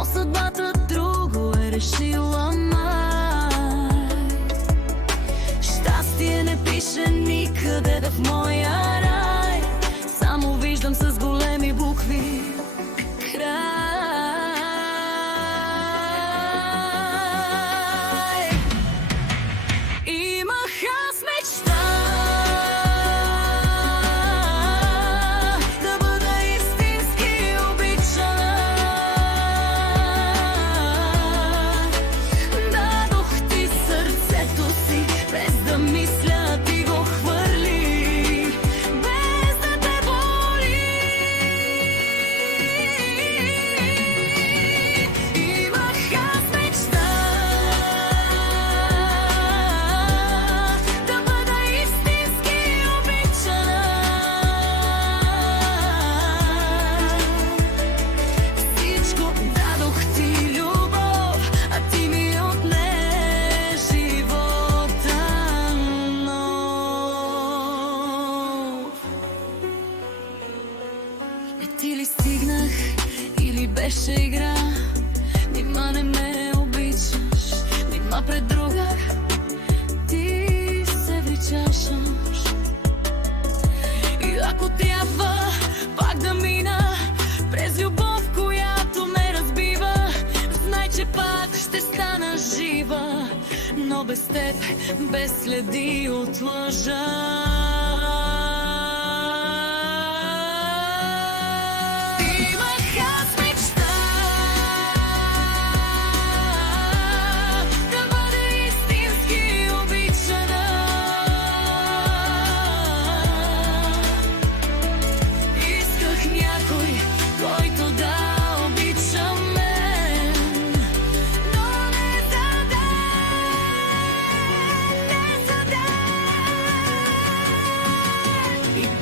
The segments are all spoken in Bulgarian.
но съдбата друго е решила май. Щастие не пише никъде в моя рай, само виждам с големи букви край. Ти ли стигнах или беше игра? Нима не ме обичаш, нима пред друга ти се вличашаш. И ако трябва пак да мина през любов, която ме разбива, знай, че пак ще стана жива, но без теб, без следи от лъжа.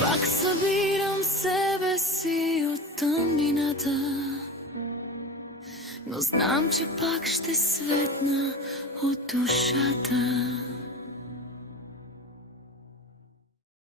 Пак събирам себе си от тъмнината, но знам, че пак ще светна от душата.